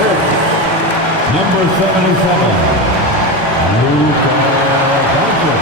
Number 77, Luka Doncic.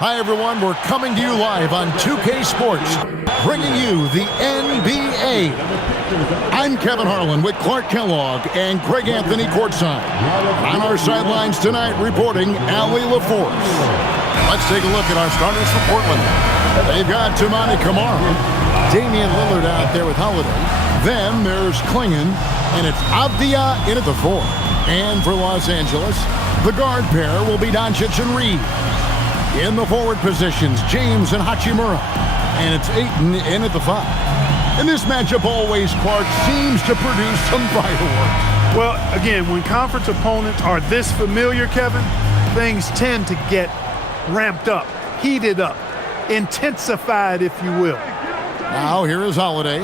Hi everyone, we're coming to you live on 2K Sports, bringing you the NBA. I'm Kevin Harlan with Clark Kellogg and Greg Anthony courtside. On our sidelines tonight, reporting Allie LaForce. Let's take a look at our starters for Portland. They've got Toumani Camara, Damian Lillard out there with Holiday. Then there's Klingon, and it's Avdia in at the 4. And for Los Angeles, the guard pair will be Doncic and Reed. In the forward positions, James and Hachimura. And it's Ayton in at the 5. And this matchup always, Clark, seems to produce some fireworks. Well, again, when conference opponents are this familiar, Kevin, things tend to get ramped up, heated up, intensified, if you will. Now here is Holiday.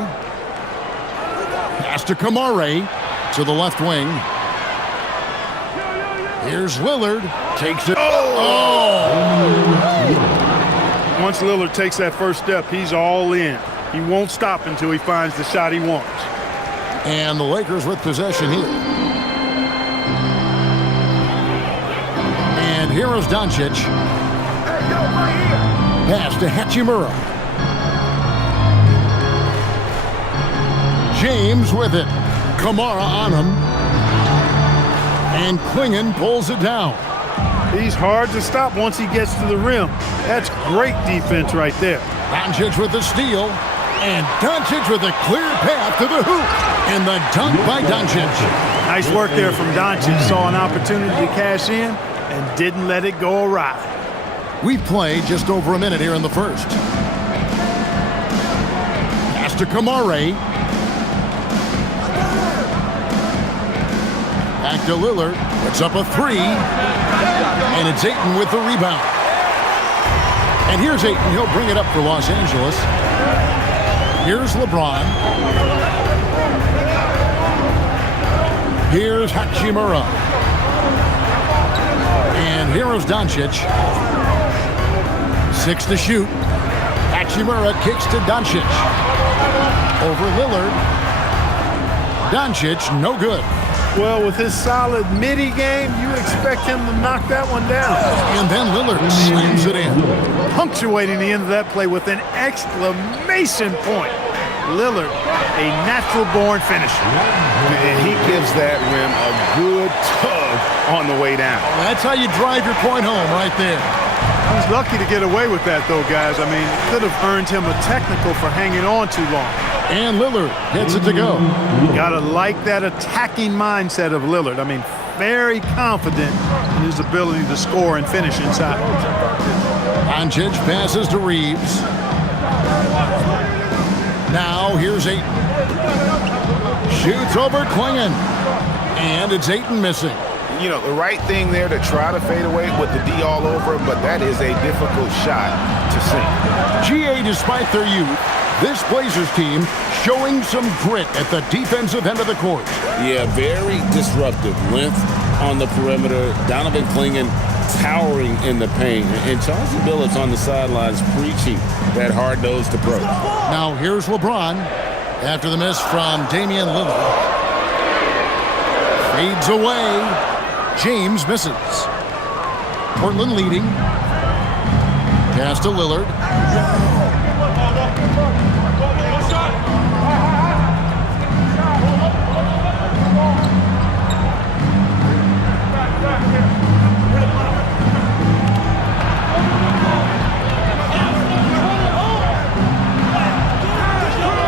Pass to Kamare to the left wing. Here's Lillard. Takes it. Once Lillard takes that first step, he's all in. He won't stop until he finds the shot he wants. And the Lakers with possession here. And here is Doncic. Pass to Hachimura. James with it. Camara on him. And Klingon pulls it down. He's hard to stop once he gets to the rim. That's great defense right there. Doncic with the steal. And Doncic with a clear path to the hoop. And the dunk by Doncic. Nice work there from Doncic. Saw an opportunity to cash in and didn't let it go awry. We've played just over a minute here in the first. Pass to Kamare. Back to Lillard. Puts up a 3. And it's Ayton with the rebound. And here's Ayton. He'll bring it up for Los Angeles. Here's LeBron. Here's Hachimura. And here is Doncic. 6 to shoot. Hachimura kicks to Doncic. Over Lillard. Doncic, no good. Well, with his solid midi game, you expect him to knock that one down. And then Lillard slams it in. Punctuating the end of that play with an exclamation point. Lillard, a natural-born finisher. And he gives that rim a good tug on the way down. That's how you drive your point home right there. He's lucky to get away with that, though, guys. I mean, it could have earned him a technical for hanging on too long. And Lillard gets it to go. Gotta like that attacking mindset of Lillard. I mean, very confident in his ability to score and finish inside. Doncic passes to Reeves. Now here's Ayton. Shoots over Klingon. And it's Ayton missing. You know, the right thing there to try to fade away with the D all over, but that is a difficult shot to sink. GA, despite their youth, this Blazers team showing some grit at the defensive end of the court. Yeah, very disruptive. Length on the perimeter. Donovan Klingon towering in the paint. And Charles Billups on the sidelines preaching that hard-nosed approach. Now here's LeBron after the miss from Damian Lillard. Fades away. James misses. Portland leading. Pass to Lillard.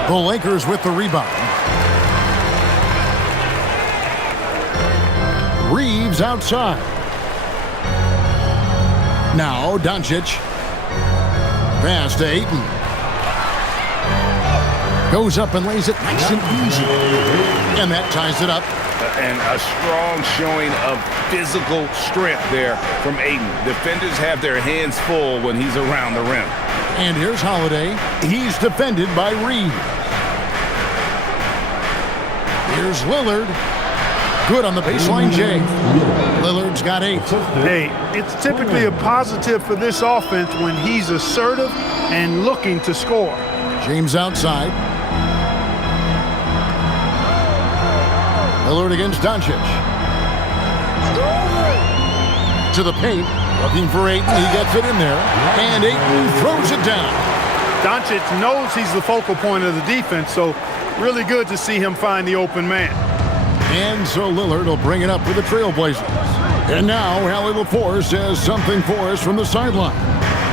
The Lakers with the rebound. Reeves outside. Now Doncic. Pass to Ayton. Goes up and lays it nice and easy. And that ties it up. And a strong showing of physical strength there from Ayton. Defenders have their hands full when he's around the rim. And here's Holiday. He's defended by Reed. Here's Lillard. Good on the baseline, Jay. Lillard's got 8. Hey, it's typically a positive for this offense when he's assertive and looking to score. James outside. Lillard against Doncic. To the paint. Looking for Ayton. He gets it in there. And Ayton throws it down. Doncic knows he's the focal point of the defense, so really good to see him find the open man. And so Lillard will bring it up for the Trailblazers. And now Hallie LaForce has something for us from the sideline.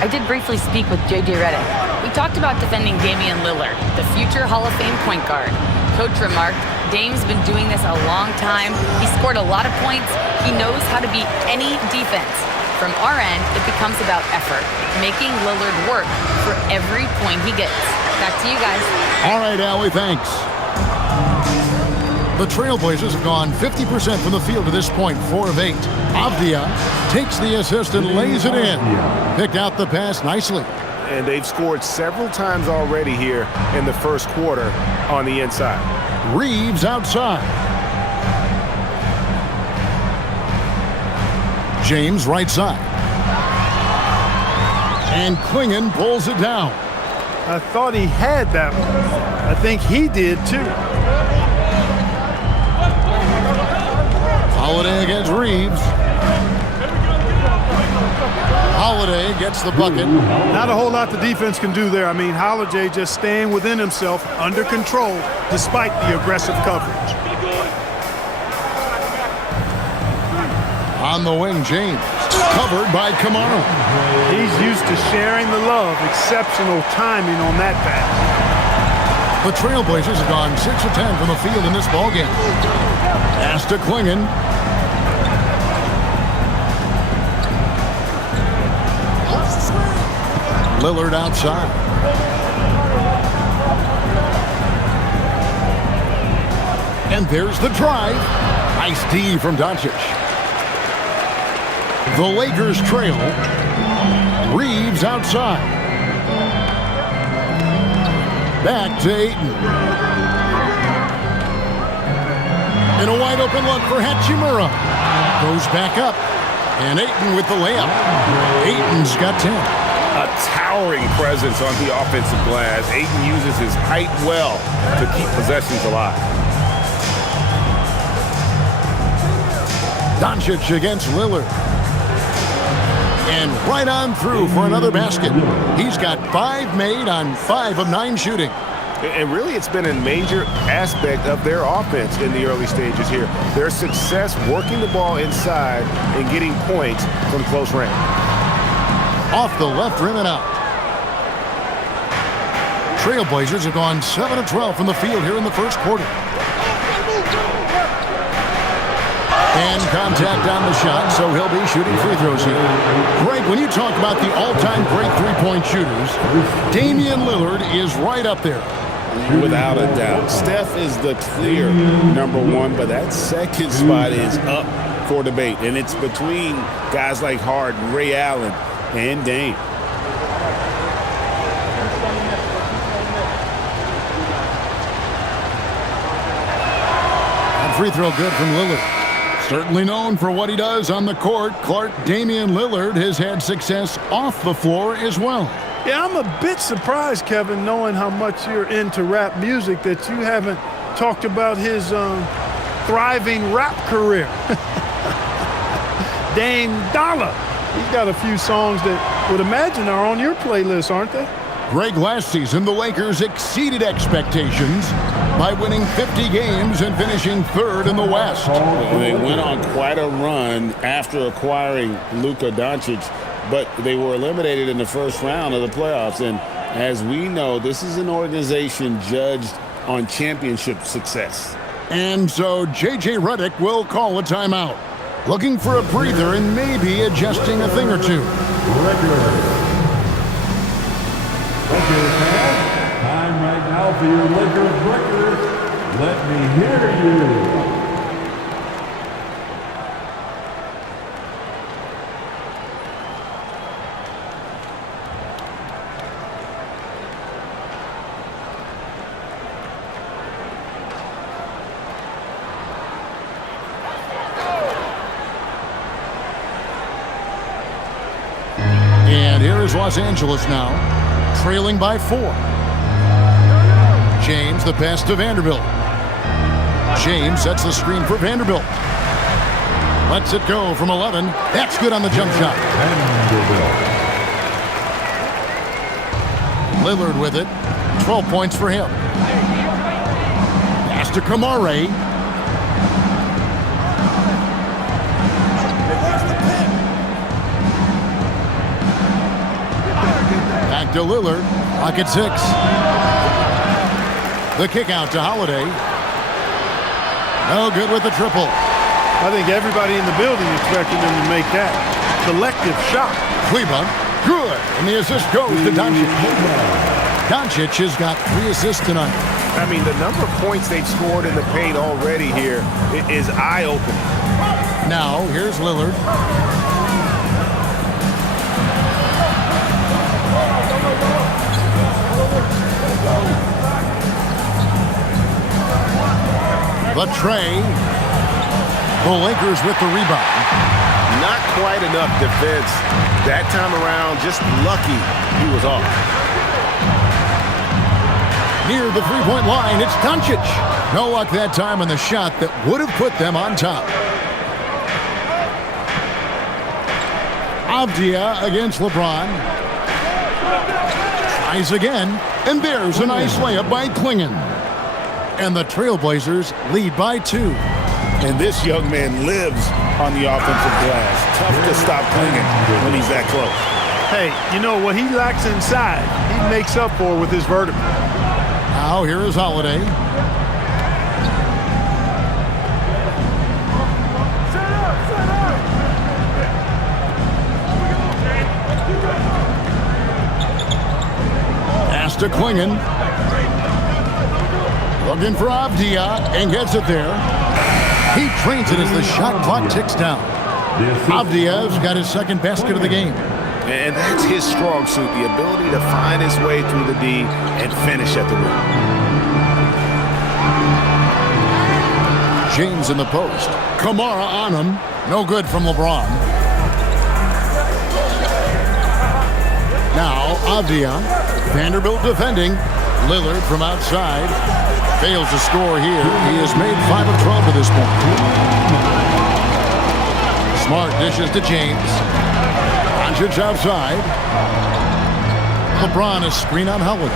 I did briefly speak with J.J. Redick. We talked about defending Damian Lillard, the future Hall of Fame point guard. Coach remarked, Dame's been doing this a long time. He scored a lot of points. He knows how to beat any defense. From our end, it becomes about effort, making Lillard work for every point he gets. Back to you guys. All right, Allie, thanks. The Trailblazers have gone 50% from the field to this point, 4 of 8. Avdia takes the assist and lays it in. Picked out the pass nicely. And they've scored several times already here in the first quarter on the inside. Reeves outside. James right side. And Klingon pulls it down. I thought he had that one. I think he did too. Holiday against Reeves. Holiday gets the bucket. Not a whole lot the defense can do there. I mean, Holiday just staying within himself, under control, despite the aggressive coverage. On the wing, James. Covered by Kamara. He's used to sharing the love. Exceptional timing on that pass. The Trailblazers have gone 6 of 10 from the field in this ballgame. Pass to Klingon. Lillard outside. And there's the drive. Nice D from Doncic. The Lakers trail. Reeves outside. Back to Ayton. And a wide open look for Hachimura. Goes back up. And Ayton with the layup. Ayton's got 10. A towering presence on the offensive glass. Ayton uses his height well to keep possessions alive. Doncic against Lillard. And right on through for another basket. He's got 5 made on 5 of 9 shooting. And really, it's been a major aspect of their offense in the early stages here. Their success working the ball inside and getting points from close range. Off the left rim and out. Trailblazers have gone 7 of 12 from the field here in the first quarter. And contact on the shot, so he'll be shooting free throws here. Greg, when you talk about the all-time great three-point shooters, Damian Lillard is right up there. Without a doubt. Steph is the clear #1, but that second spot is up for debate. And it's between guys like Harden, Ray Allen, and Dame. And free throw good from Lillard. Certainly known for what he does on the court, Damian Lillard has had success off the floor as well. Yeah, I'm a bit surprised, Kevin, knowing how much you're into rap music, that you haven't talked about his thriving rap career. Dame Dollar. He's got a few songs that would imagine are on your playlist, aren't they? Greg, last season, the Lakers exceeded expectations by winning 50 games and finishing 3rd in the West. They went on quite a run after acquiring Luka Doncic, but they were eliminated in the first round of the playoffs. And as we know, this is an organization judged on championship success. And so J.J. Redick will call a timeout. looking for a breather and maybe adjusting a thing or two. Lakers fans, time right now for your Lakers records. Let me hear you. And here is Los Angeles now, trailing by 4. James, the pass to Vanderbilt. James sets the screen for Vanderbilt. Lets it go from 11. That's good on the jump shot. Lillard with it. 12 points for him. Pass to Kamare. Back to Lillard. Clock at 6. The kick out to Holiday. No good with the triple. I think everybody in the building expected him to make that collective shot. Kleba, good. And the assist goes to Doncic. Doncic has got 3 assists tonight. I mean, the number of points they've scored in the paint already here is eye-opening. Now, here's Lillard. The tray. The Lakers with the rebound. Not quite enough defense that time around. Just lucky he was off. Near the three-point line, it's Doncic. No luck that time on the shot that would have put them on top. Avdia against LeBron. Tries again, and there's a nice layup by Klingon. And the Trailblazers lead by 2. And this young man lives on the offensive glass. Tough to stop Klingon when he's that close. Hey, you know what he lacks inside, he makes up for with his vertical. Now here is Holiday. Pass to Klingon. Looking for Avdia and gets it there. He trains it as the shot clock ticks down. Avdia's got his second basket of the game. And that's his strong suit, the ability to find his way through the D and finish at the rim. James in the post. Kamara on him. No good from LeBron. Now Avdia. Vanderbilt defending. Lillard from outside. Fails to score here. He has made 5 of 12 to this point. Smart dishes to James. Doncic outside. LeBron is screen on Howard.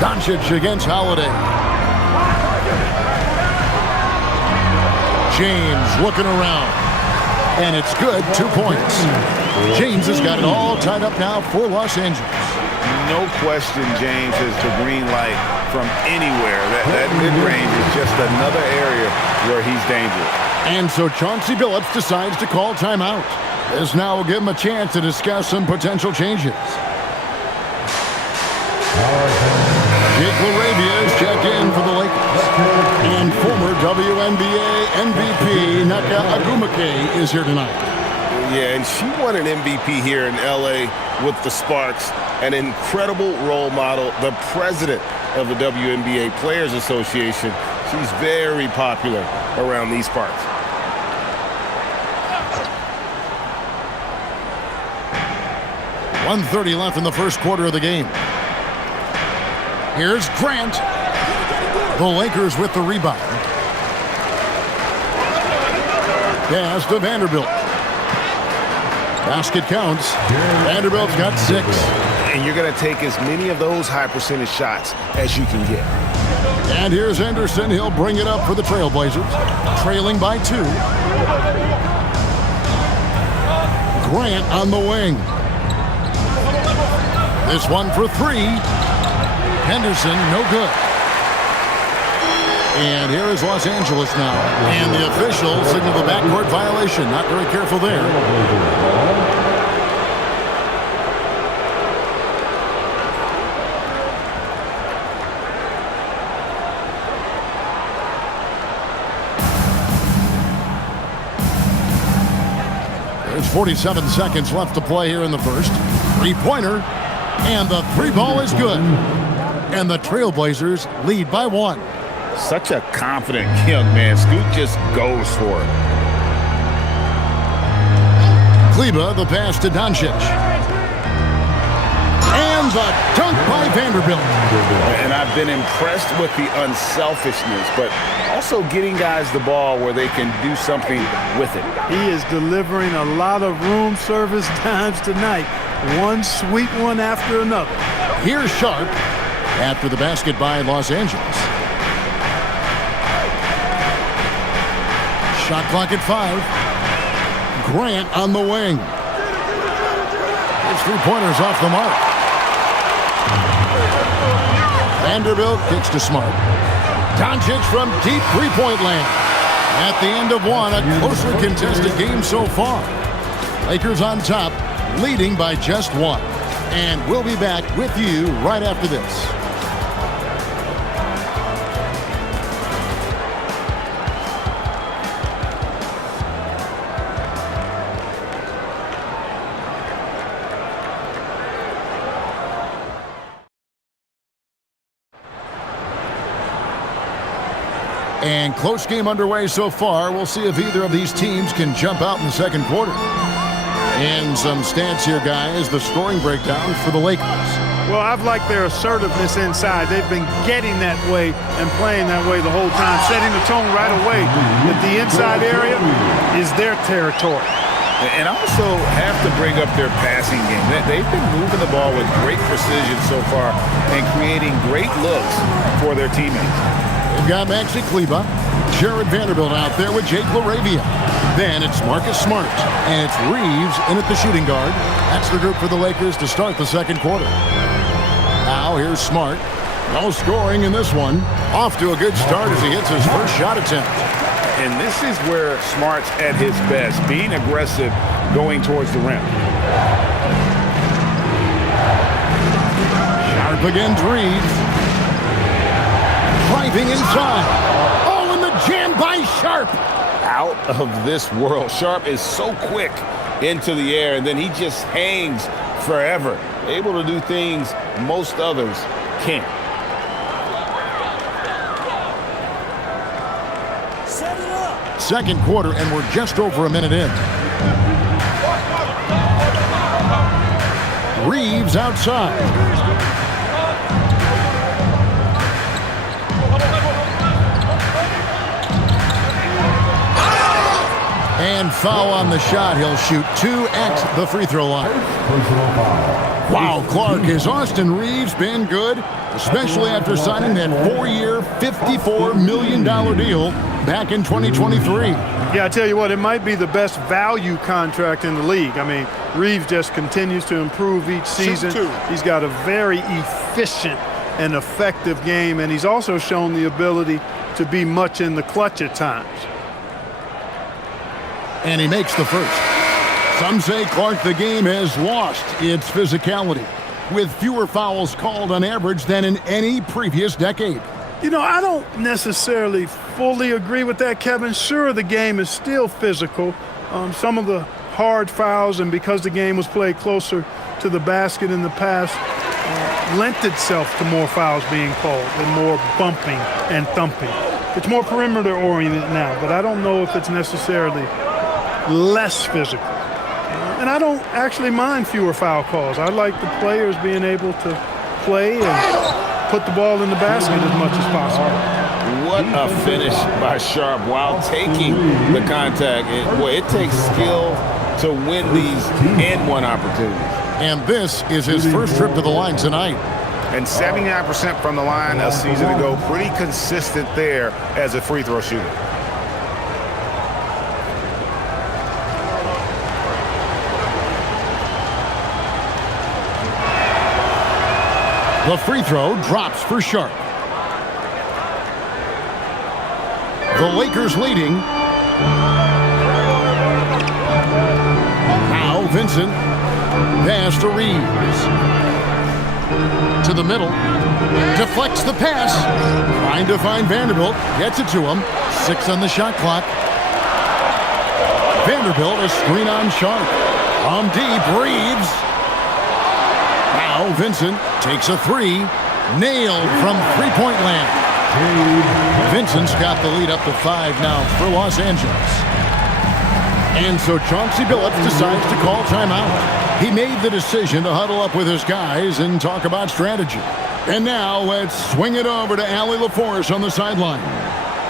Doncic against Holiday. James looking around. And it's good. 2 points. James has got it all tied up now for Los Angeles. No question James is the green light from anywhere. That mid-range is just another area where he's dangerous. And so Chauncey Billups decides to call timeout. This now will give him a chance to discuss some potential changes. Jake LaRavia is checked in for the Lakers. And former WNBA MVP Nneka Ogwumike is here tonight. Yeah, and she won an MVP here in L.A. with the Sparks. An incredible role model, the president of the WNBA Players Association. She's very popular around these parts. .130 left in the first quarter of the game. Here's Grant. The Lakers with the rebound. Pass to Vanderbilt. Basket counts. Vanderbilt's got 6. And you're going to take as many of those high percentage shots as you can get. And here's Anderson. He'll bring it up for the Trailblazers. Trailing by 2. Grant on the wing. This one for 3. Henderson, no good. And here is Los Angeles now. And the official signaled the backcourt violation. Not very careful there. There's 47 seconds left to play here in the first. Three-pointer. And the three ball is good. And the Trailblazers lead by 1. Such a confident young man. Scoot just goes for it. Kleba, the pass to Doncic. And the dunk by Vanderbilt. And I've been impressed with the unselfishness, but also getting guys the ball where they can do something with it. He is delivering a lot of room service times tonight. One sweet one after another. Here's Sharp after the basket by Los Angeles. Shot clock at 5. Grant on the wing. His three-pointers off the mark. Vanderbilt kicks to Smart. Doncic from deep three-point land. At the end of one, a closely contested game so far. Lakers on top, leading by just 1. And we'll be back with you right after this. And close game underway so far. We'll see if either of these teams can jump out in the second quarter. And some stats here, guys. The scoring breakdown for the Lakers. Well, I've liked their assertiveness inside. They've been getting that way and playing that way the whole time, setting the tone right away. That the inside area is their territory. And also have to bring up their passing game. They've been moving the ball with great precision so far and creating great looks for their teammates. They've got Maxi Kleba, Jared Vanderbilt out there with Jake LaRavia. Then it's Marcus Smart, and it's Reeves in at the shooting guard. That's the group for the Lakers to start the second quarter. Now here's Smart. No scoring in this one. Off to a good start as he hits his first shot attempt. And this is where Smart's at his best, being aggressive, going towards the rim. Sharp against Reeves. Driving inside. Oh, and the jam by Sharp. Out of this world. Sharp is so quick into the air, and then he just hangs forever. Able to do things most others can't. Second quarter, and we're just over a minute in. Reeves outside. And foul on the shot. He'll shoot 2 at the free throw line. Wow, Clark, has Austin Reeves been good? Especially after signing that 4-year, $54 million deal back in 2023. Yeah, I tell you what, it might be the best value contract in the league. I mean, Reeves just continues to improve each season. He's got a very efficient and effective game, and he's also shown the ability to be much in the clutch at times. And he makes the first. Some say, Clark, the game has lost its physicality, with fewer fouls called on average than in any previous decade. You know, I don't necessarily fully agree with that, Kevin. Sure, the game is still physical. Some of the hard fouls, and because the game was played closer to the basket in the past, lent itself to more fouls being called and more bumping and thumping. It's more perimeter-oriented now, but I don't know if it's necessarily less physical. And I don't actually mind fewer foul calls. I like the players being able to play and put the ball in the basket as much as possible. What a finish by Sharp while taking the contact. It takes skill to win these and-one opportunities. And this is his first trip to the line tonight. And 79% from the line a season ago. Pretty consistent there as a free throw shooter. The free throw drops for Sharp. The Lakers leading. Now Vincent. Pass to Reeves. To the middle. Deflects the pass. Trying to find Vanderbilt. Gets it to him. 6 on the shot clock. Vanderbilt, a screen on Sharp. From deep, Reeves. Now Vincent takes a 3. Nailed from three-point land. Vincent's got the lead up to 5 now for Los Angeles. And so Chauncey Billups decides to call timeout. He made the decision to huddle up with his guys and talk about strategy. And now let's swing it over to Allie LaForce on the sideline.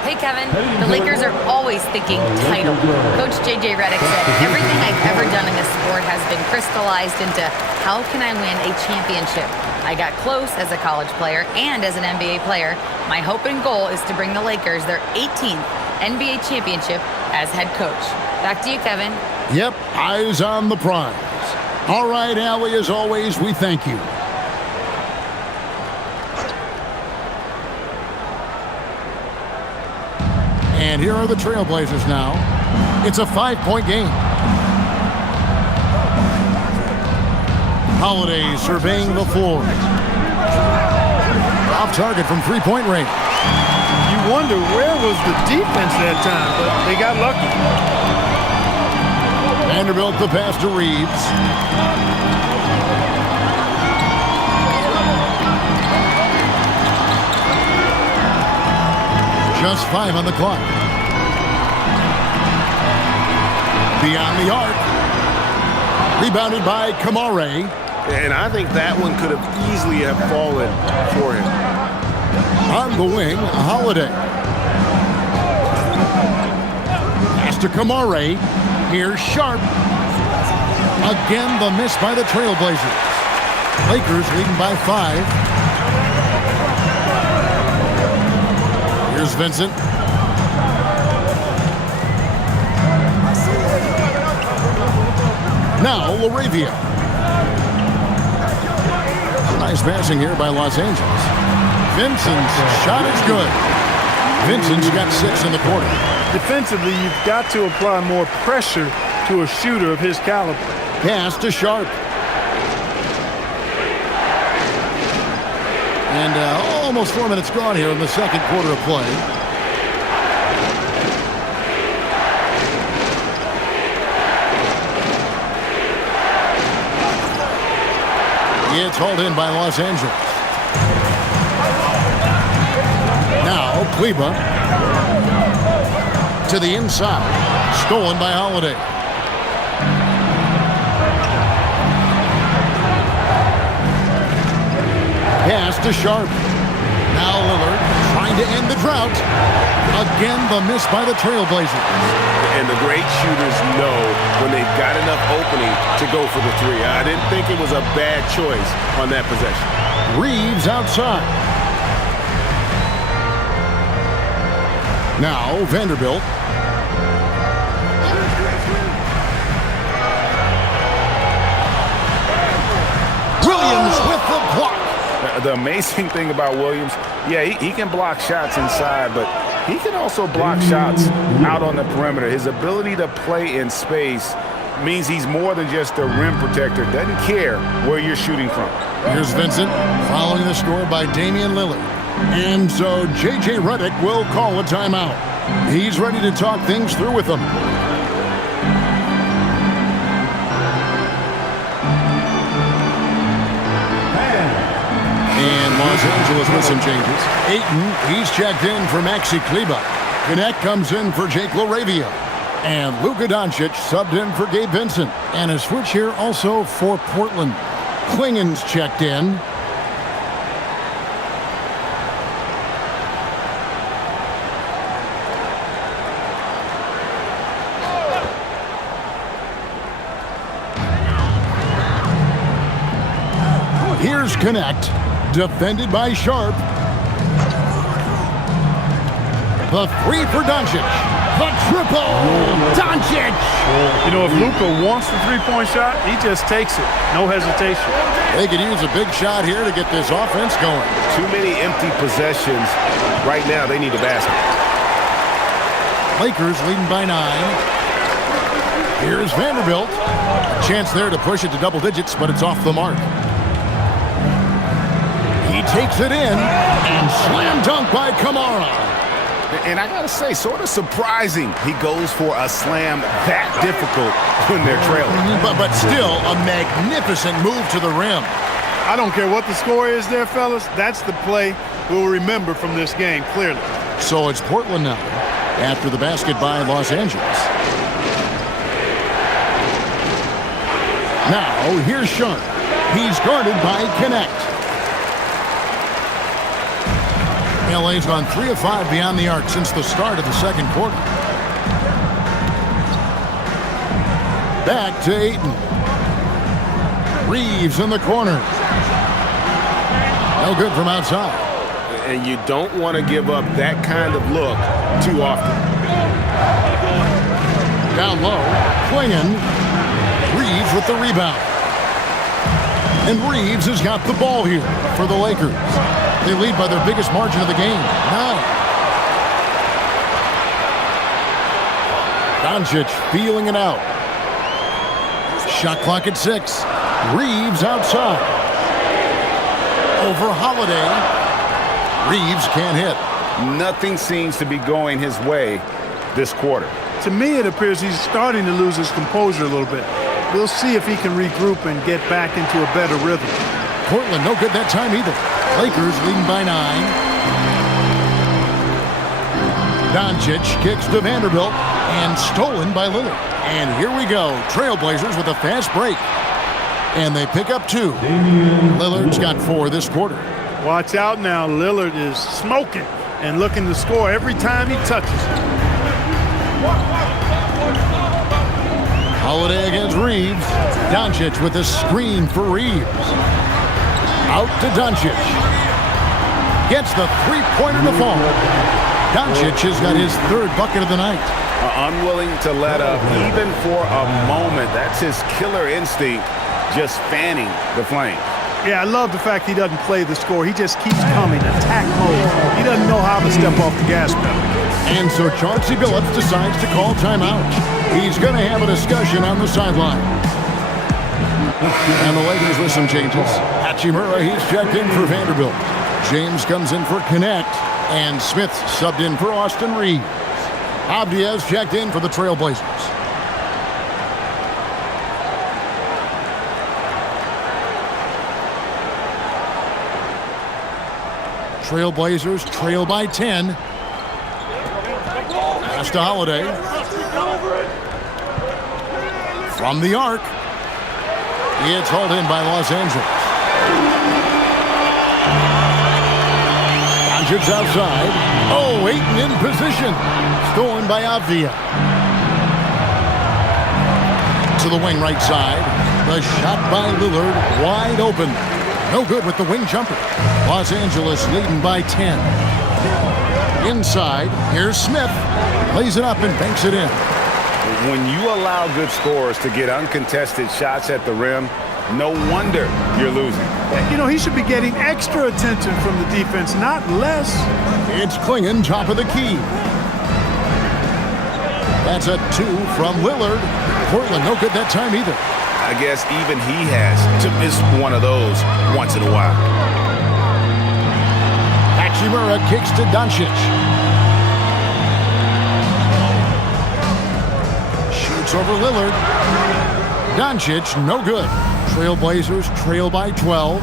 Hey, Kevin. The Lakers are always thinking title. Coach J.J. Redick said, everything I've ever done in this sport has been crystallized into how can I win a championship? I got close as a college player and as an NBA player. My hope and goal is to bring the Lakers their 18th NBA championship as head coach. Back to you, Kevin. Yep, eyes on the prize. All right, Allie, as always, we thank you. And here are the Trailblazers now. It's a 5-point game. Holiday surveying the floor. Off target from three-point range. You wonder where was the defense that time, but they got lucky. Vanderbilt the pass to Reeves. Just 5 on the clock. Beyond the arc. Rebounded by Kamare. And I think that one could have easily have fallen for him. On the wing, Holiday. Pass to Kamare. Here's Sharp. Again, the miss by the Trailblazers. Lakers leading by 5. Here's Vincent. Now LaRavia. Nice passing here by Los Angeles. Vincent's shot is good. Vincent's got 6 in the quarter. Defensively, you've got to apply more pressure to a shooter of his caliber. Pass to Sharp. And almost 4 minutes gone here in the second quarter of play. It's hauled in by Los Angeles. Now Kleber to the inside. Stolen by Holiday. Pass to Sharp. Now Lillard trying to end the drought. Again, the miss by the Trailblazers. And the great shooters know when they've got enough opening to go for the 3. I didn't think it was a bad choice on that possession. Reeves outside. Now Vanderbilt. Williams with the block. The amazing thing about Williams, yeah, he can block shots inside, but he can also block shots out on the perimeter. His ability to play in space means he's more than just a rim protector. Doesn't care where you're shooting from. Here's Vincent following the score by Damian Lillard. And so J.J. Redick will call a timeout. He's ready to talk things through with them. And Los Angeles with some changes. Ayton, he's checked in for Maxi Kleber. Connect comes in for Jake LaRavia. And Luka Doncic subbed in for Gabe Vincent. And a switch here also for Portland. Klingen's checked in. Here's Connect, defended by Sharp. The 3 for Doncic. The triple, Doncic. You know, if Luka wants the three-point shot, he just takes it. No hesitation. They could use a big shot here to get this offense going. Too many empty possessions. Right now, they need a basket. Lakers leading by 9. Here's Vanderbilt. A chance there to push it to double digits, but it's off the mark. He takes it in, and slam dunk by Kamara. And I got to say, sort of surprising he goes for a slam that difficult when they're trailing. But still, a magnificent move to the rim. I don't care what the score is there, fellas. That's the play we'll remember from this game, clearly. So it's Portland now, after the basket by Los Angeles. Now, here's Sharp. He's guarded by Connect. LA's gone 3 of 5 beyond the arc since the start of the second quarter. Back to Ayton. Reeves in the corner. No good from outside. And you don't want to give up that kind of look too often. Down low, Klingon. Reeves with the rebound. And Reeves has got the ball here for the Lakers. They lead by their biggest margin of the game, 9. Doncic feeling it out. Shot clock at 6. Reeves outside. Over Holiday. Reeves can't hit. Nothing seems to be going his way this quarter. To me, it appears he's starting to lose his composure a little bit. We'll see if he can regroup and get back into a better rhythm. Portland no good that time either. Lakers leading by 9. Doncic kicks to Vanderbilt and stolen by Lillard. And here we go. Trailblazers with a fast break. And they pick up 2. Lillard's got 4 this quarter. Watch out now. Lillard is smoking and looking to score every time he touches it. Holiday against Reeves. Doncic with a screen for Reeves. Out to Doncic. Gets the three-pointer to fall. Doncic has got his 3rd bucket of the night. Unwilling to let up even for a moment. That's his killer instinct, just fanning the flame. Yeah, I love the fact he doesn't play the score. He just keeps coming, attack mode. He doesn't know how to step off the gas pedal. And so Chauncey Billups decides to call timeout. He's going to have a discussion on the sideline. And the Lakers with some changes. Hachimura, he's checked in for Vanderbilt. James comes in for Connect. And Smith subbed in for Austin Reeves. Abdias checked in for the Trailblazers. Trailblazers trail by 10. Pass to Holiday. From the arc. It's hauled in by Los Angeles. Doncic outside. Oh, Ayton in position. Stolen by Avdia. To the wing right side. The shot by Lillard wide open. No good with the wing jumper. Los Angeles leading by 10. Inside, here's Smith. Lays it up and banks it in. When you allow good scorers to get uncontested shots at the rim, no wonder you're losing. You know, he should be getting extra attention from the defense, not less. It's Klingon, top of the key. That's a 2 from Lillard. Portland no good that time either. I guess even he has to miss one of those once in a while. Hachimura kicks to Doncic. Shoots over Lillard. Doncic, no good. Trailblazers trail by 12.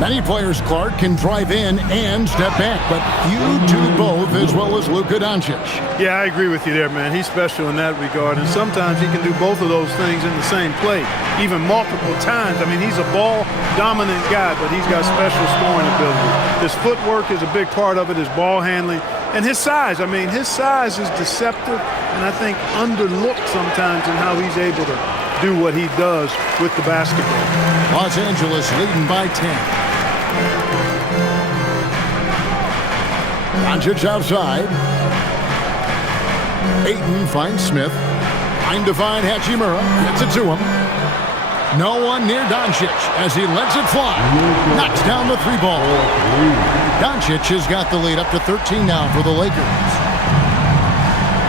Many players, Clark, can drive in and step back, but few do both as well as Luka Doncic. Yeah, I agree with you there, man. He's special in that regard, and sometimes he can do both of those things in the same play, even multiple times. I mean, he's a ball-dominant guy, but he's got special scoring ability. His footwork is a big part of it, his ball handling, and his size. I mean, his size is deceptive, and I think underlooked sometimes in how he's able to do what he does with the basketball. Los Angeles leading by 10. Doncic outside. Ayton finds Smith. Trying to find Hachimura. Gets it to him. No one near Doncic as he lets it fly. Knocks down the 3 ball. Doncic has got the lead up to 13 now for the Lakers.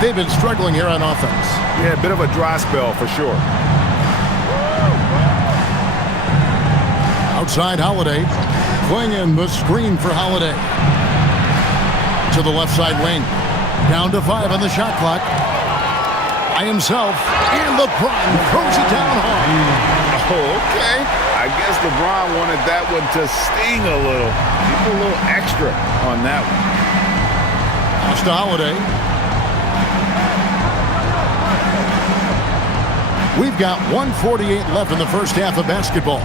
They've been struggling here on offense. Yeah, a bit of a dry spell for sure. Outside Holiday. Clinging the screen for Holiday. To the left side wing. Down to 5 on the shot clock. By himself. And LeBron throws it down hard. Oh, okay. I guess LeBron wanted that one to sting a little. Keep a little extra on that one. Pass to Holiday. We've got 1:48 left in the first half of basketball.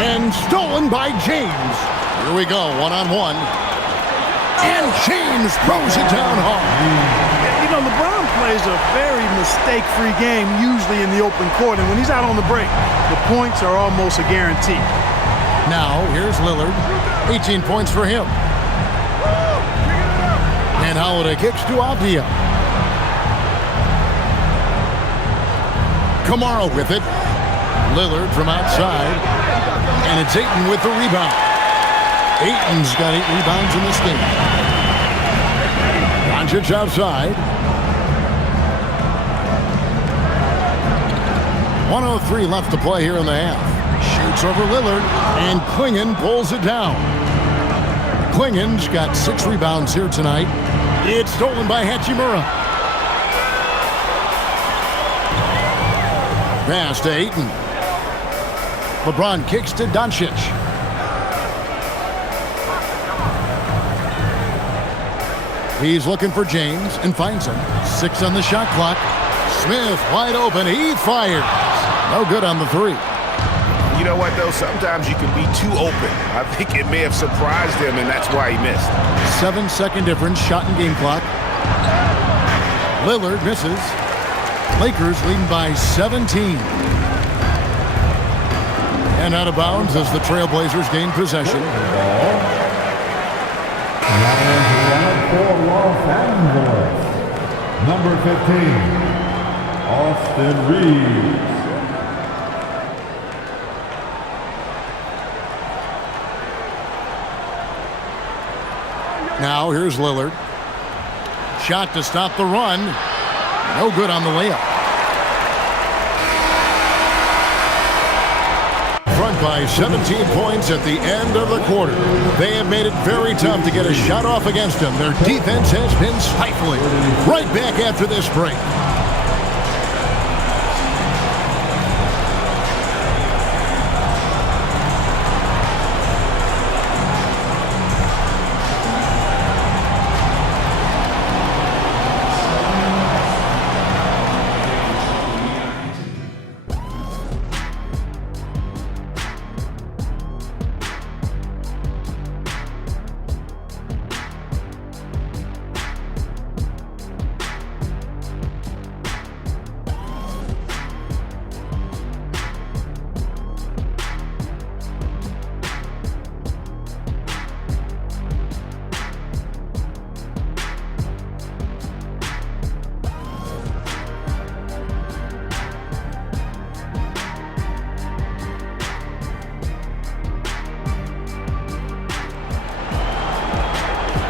And stolen by James. Here we go, one-on-one. And James throws it down hard. You know, LeBron plays a very mistake-free game, usually in the open court. And when he's out on the break, the points are almost a guarantee. Now, here's Lillard. 18 points for him. And Holiday kicks to Avdia. Kamara with it. Lillard from outside. And it's Ayton with the rebound. Ayton's got 8 rebounds in this game. Doncic outside. 1:03 left to play here in the half. Shoots over Lillard. And Klingon pulls it down. Klingon's got 6 rebounds here tonight. It's stolen by Hachimura. Pass to Ayton. LeBron kicks to Doncic. He's looking for James and finds him. 6 on the shot clock. Smith wide open. He fires. No good on the 3. You know what, though? Sometimes you can be too open. I think it may have surprised him, and that's why he missed. 7-second difference. Shot and game clock. Lillard misses. Lakers leading by 17. And out of bounds as the Trailblazers gain possession. For Los Angeles, number 15, Austin Reeves. Now here's Lillard. Shot to stop the run. No good on the layup. Front by 17 points at the end of the quarter. They have made it very tough to get a shot off against them. Their defense has been stifling. Right back after this break.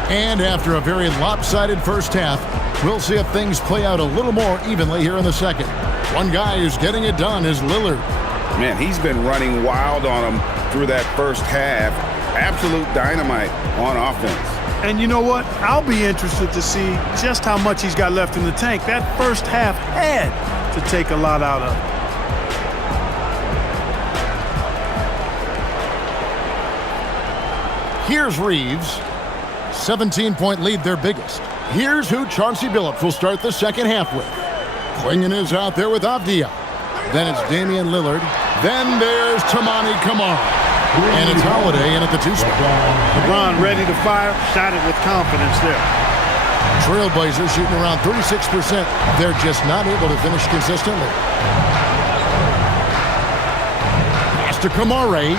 And after a very lopsided first half, we'll see if things play out a little more evenly here in the second. One guy who's getting it done is Lillard. Man, he's been running wild on him through that first half. Absolute dynamite on offense. And you know what? I'll be interested to see just how much he's got left in the tank. That first half had to take a lot out of him. Here's Reeves. 17-point lead, their biggest. Here's who Chauncey Billups will start the second half with. Klingon is out there with Avdia. Then it's Damian Lillard. Then there's Tamani Kamara. And it's Holiday in at the 2 spot. LeBron ready to fire, shot it with confidence there. Trailblazers shooting around 36%. They're just not able to finish consistently. Pass to Kamara.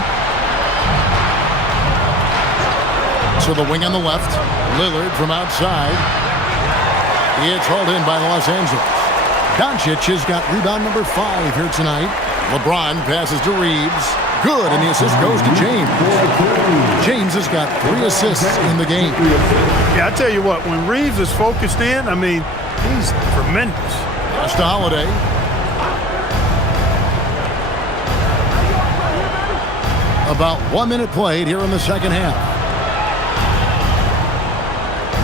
To the wing on the left. Lillard from outside. It's hauled in by Los Angeles. Doncic has got rebound number 5 here tonight. LeBron passes to Reeves. Good, and the assist goes to James. James has got 3 assists in the game. Yeah, I tell you what, when Reeves is focused in, I mean, He's tremendous. Pass to Holiday. About 1 minute played here in the second half.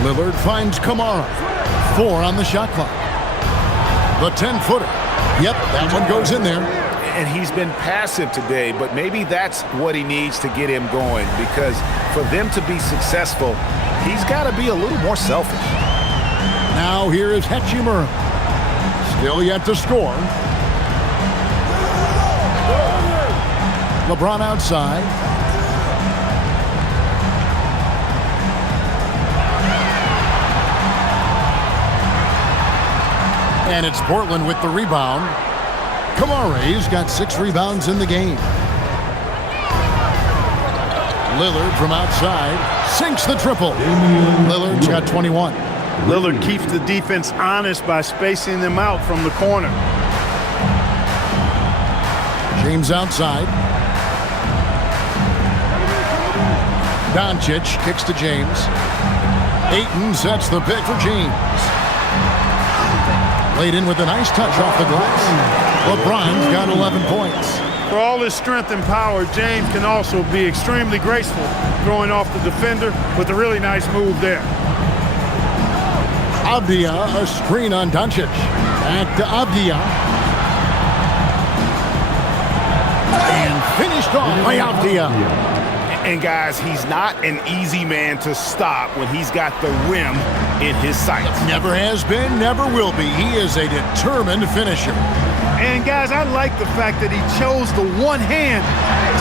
Lillard finds Kamara. 4 on the shot clock. The 10-footer. Yep, that one goes in there. And he's been passive today, but maybe that's what he needs to get him going, because for them to be successful, he's got to be a little more selfish. Now here is Hachimura. Still yet to score. LeBron outside. And it's Portland with the rebound. Kamare's got 6 rebounds in the game. Lillard from outside sinks the triple. Lillard's got 21. Lillard keeps the defense honest by spacing them out from the corner. James outside. Doncic kicks to James. Ayton sets the pick for James. Laid in with a nice touch off the glass. LeBron's got 11 points. For all his strength and power, James can also be extremely graceful, throwing off the defender with a really nice move there. Avdia, a screen on Doncic. Back to Avdia. And finished off by Avdia. And guys, he's not an easy man to stop when he's got the rim in his sights. Never has been, never will be. He is a determined finisher. And guys, I like the fact that he chose the one-hand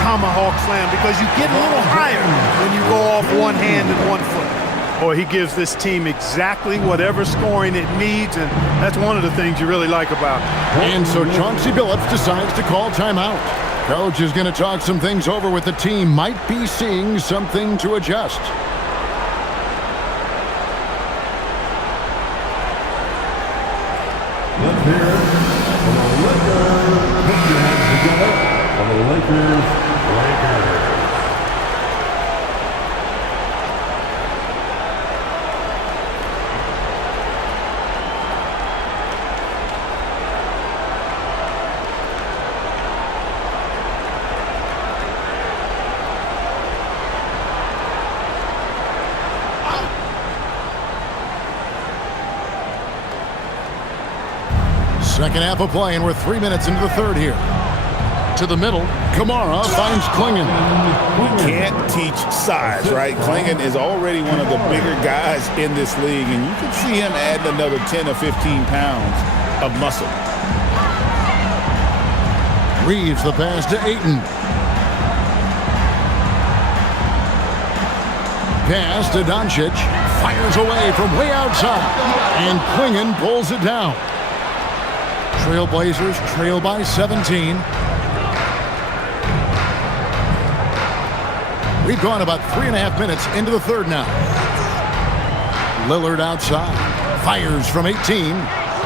tomahawk slam, because you get a little higher when you go off one hand and 1 foot. Boy, he gives this team exactly whatever scoring it needs, and that's one of the things you really like about it. And so Chauncey Billups decides to call timeout. Coach is going to talk some things over with the team. Might be seeing something to adjust. Let's hear it for the Lakers. Put your hands together for the Lakers. Second half of play, and we're 3 minutes into the third here. To the middle, Kamara finds Klingon. You can't teach size, right? Klingon is already one of the bigger guys in this league, and you can see him adding another 10 or 15 pounds of muscle. Reeves the pass to Ayton. Pass to Doncic. Fires away from way outside. And Klingon pulls it down. Trailblazers trail by 17. We've gone about 3.5 minutes into the third now. Lillard outside. Fires from 18.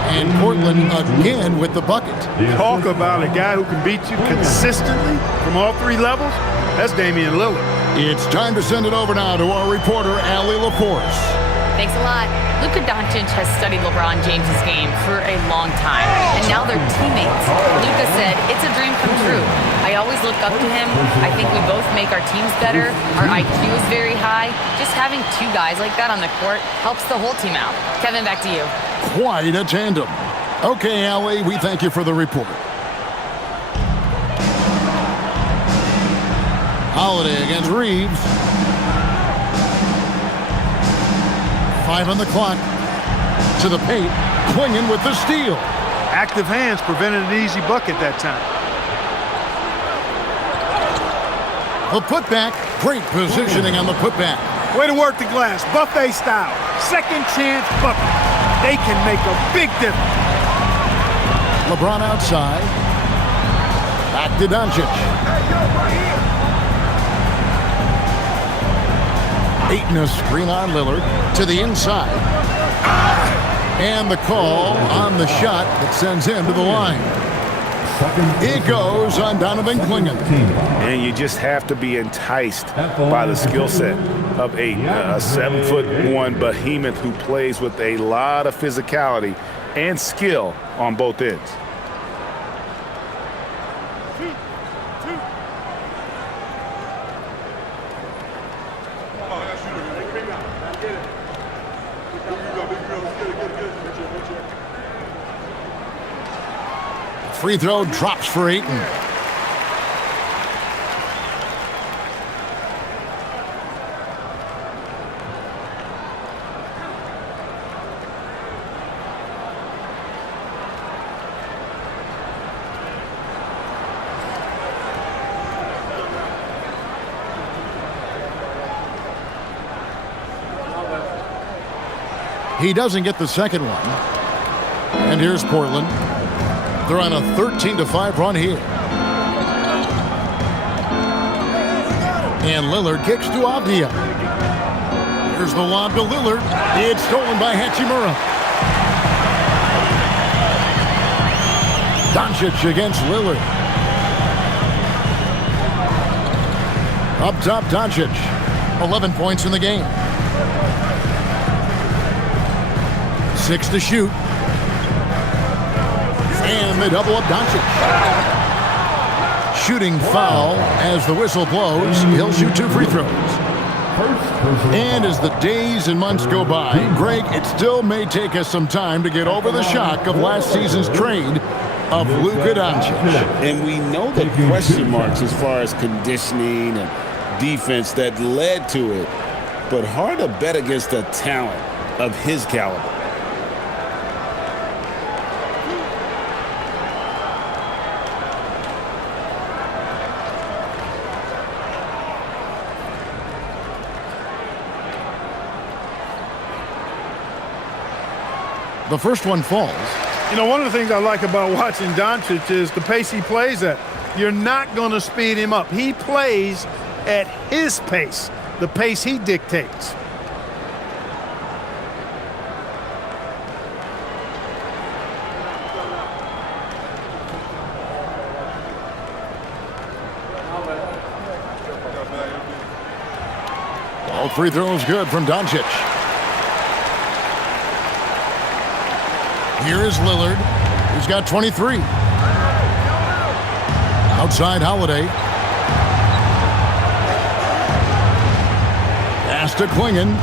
And Portland again with the bucket. Talk about a guy who can beat you consistently from all 3 levels. That's Damian Lillard. It's time to send it over now to our reporter, Allie LaForce. Thanks a lot. Luka Doncic has studied LeBron James' game for a long time, and now they're teammates. Luka said, "It's a dream come true. I always look up to him. I think we both make our teams better. Our IQ is very high. Just having 2 guys like that on the court helps the whole team out." Kevin, back to you. Quite a tandem. Okay, Allie, we thank you for the report. Holiday against Reeves. 5 on the clock. To the paint. Klingon with the steal. Active hands prevented an easy bucket that time. The putback. Great positioning on the putback. Way to work the glass. Buffet style. Second chance bucket. They can make a big difference. LeBron outside. Back to Doncic. Ayton a screen on Lillard to the inside. And the call on the shot that sends him to the line. It goes on Donovan Clingan. And you just have to be enticed by the skill set of a 7'1" behemoth who plays with a lot of physicality and skill on both ends. Free throw drops for Ayton. He doesn't get the second one. And here's Portland. They're on a 13-5 run here. And Lillard kicks to Avdia. Here's the lob to Lillard. It's stolen by Hachimura. Doncic against Lillard. Up top, Doncic. 11 points in the game. 6 to shoot. And they double up Doncic. Shooting foul as the whistle blows. He'll shoot 2 free throws. And as the days and months go by, Greg, it still may take us some time to get over the shock of last season's trade of Luka Doncic. And we know the question marks as far as conditioning and defense that led to it. But hard to bet against a talent of his caliber. The first one falls. You know, one of the things I like about watching Doncic is the pace he plays at. You're not going to speed him up. He plays at his pace, the pace he dictates. All free throws good from Doncic. Here is Lillard. He's got 23. Outside Holiday. Pass to Clingan.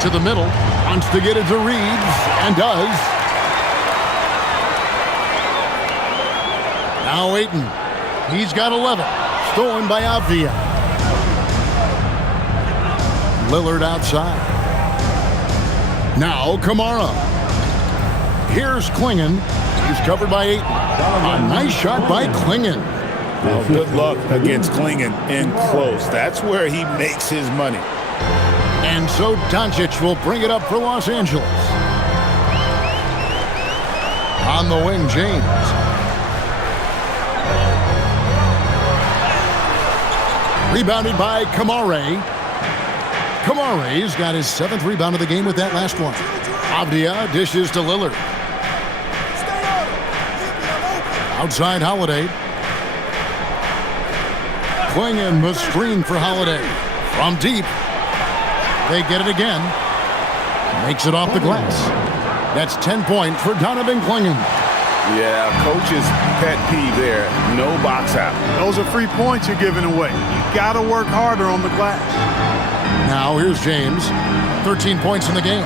To the middle. Wants to get it to Reeves. And does. Now Ayton. He's got 11. Stolen by Avdia. Lillard outside. Now Kamara. Here's Clingan. He's covered by Ayton. A nice shot by Clingan. Well, good luck against Clingan in close. That's where he makes his money. And so Doncic will bring it up for Los Angeles. On the wing, James. Rebounded by Kamara. Kamare's got his 7th rebound of the game with that last one. Avdia dishes to Lillard. Outside Holiday. Clingan the screen for Holiday. From deep. They get it again. Makes it off the glass. That's 10 points for Donovan Clingan. Yeah, coach's pet peeve there. No box out. Those are free points you're giving away. You got to work harder on the glass. Now here's James. 13 points in the game.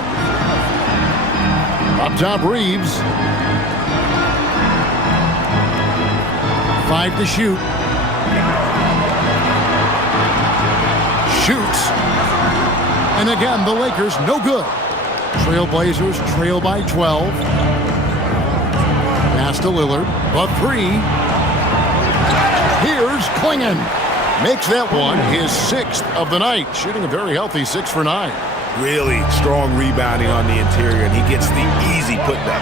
Up top, Reeves. 5 to shoot. Shoots. And again, the Lakers no good. Trailblazers trail by 12. Pass to Lillard. But 3. Here's Clingan. Makes that one his 6th of the night. Shooting a very healthy 6 for 9. Really strong rebounding on the interior, and he gets the easy putback.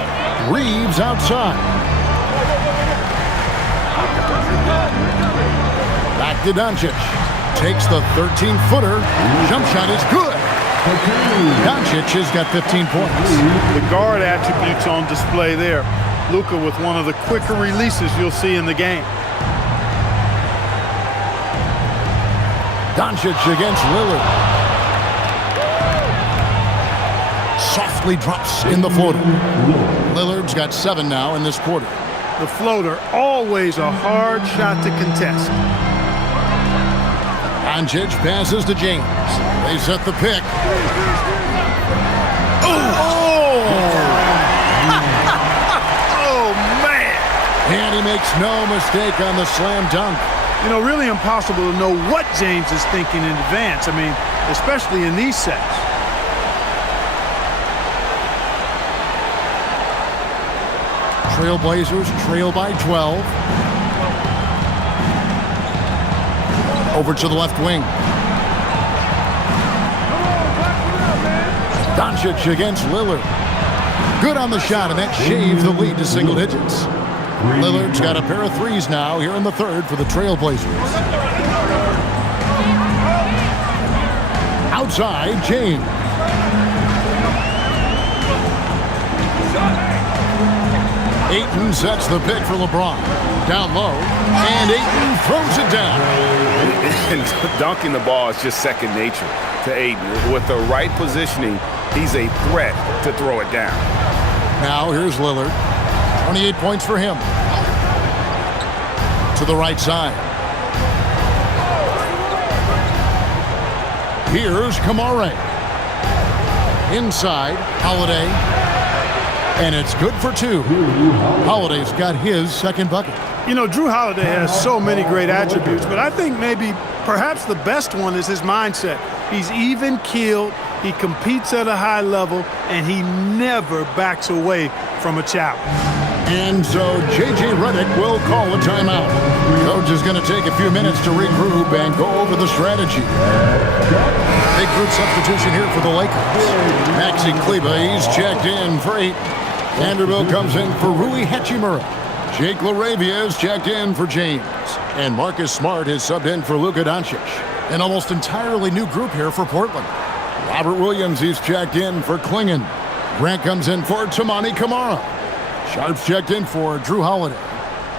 Reeves outside. Back to Doncic. Takes the 13-footer. Jump shot is good. Doncic has got 15 points. The guard attributes on display there. Luka with one of the quicker releases you'll see in the game. Doncic against Lillard. Softly drops in the floater. Lillard's got 7 now in this quarter. The floater, always a hard shot to contest. Doncic passes to James. They set the pick. Oh, man. And he makes no mistake on the slam dunk. You know, really impossible to know what James is thinking in advance. I mean, especially in these sets. Trailblazers trail by 12. Over to the left wing. Doncic against Lillard. Good on the shot, and that shaves the lead to single digits. Lillard's got a pair of threes now here in the third for the Trailblazers. Outside, James. Ayton sets the pick for LeBron. Down low, and Ayton throws it down. And dunking the ball is just second nature to Ayton. With the right positioning, he's a threat to throw it down. Now here's Lillard. 28 points for him. To the right side. Here's Kamare. Inside, Holiday. And it's good for 2. Holiday's got his second bucket. You know, Drew Holiday has so many great attributes, but I think perhaps the best one is his mindset. He's even-keeled, he competes at a high level, and he never backs away from a challenge. And so J.J. Redick will call a timeout. Coach is going to take a few minutes to regroup and go over the strategy. Big group substitution here for the Lakers. Maxi Kleber, he's checked in for 8. Vanderbilt comes in for Rui Hachimura. Jake LaRavia is checked in for James. And Marcus Smart is subbed in for Luka Doncic. An almost entirely new group here for Portland. Robert Williams, he's checked in for Klingon. Grant comes in for Tamani Kamara. Sharp's checked in for Drew Holiday.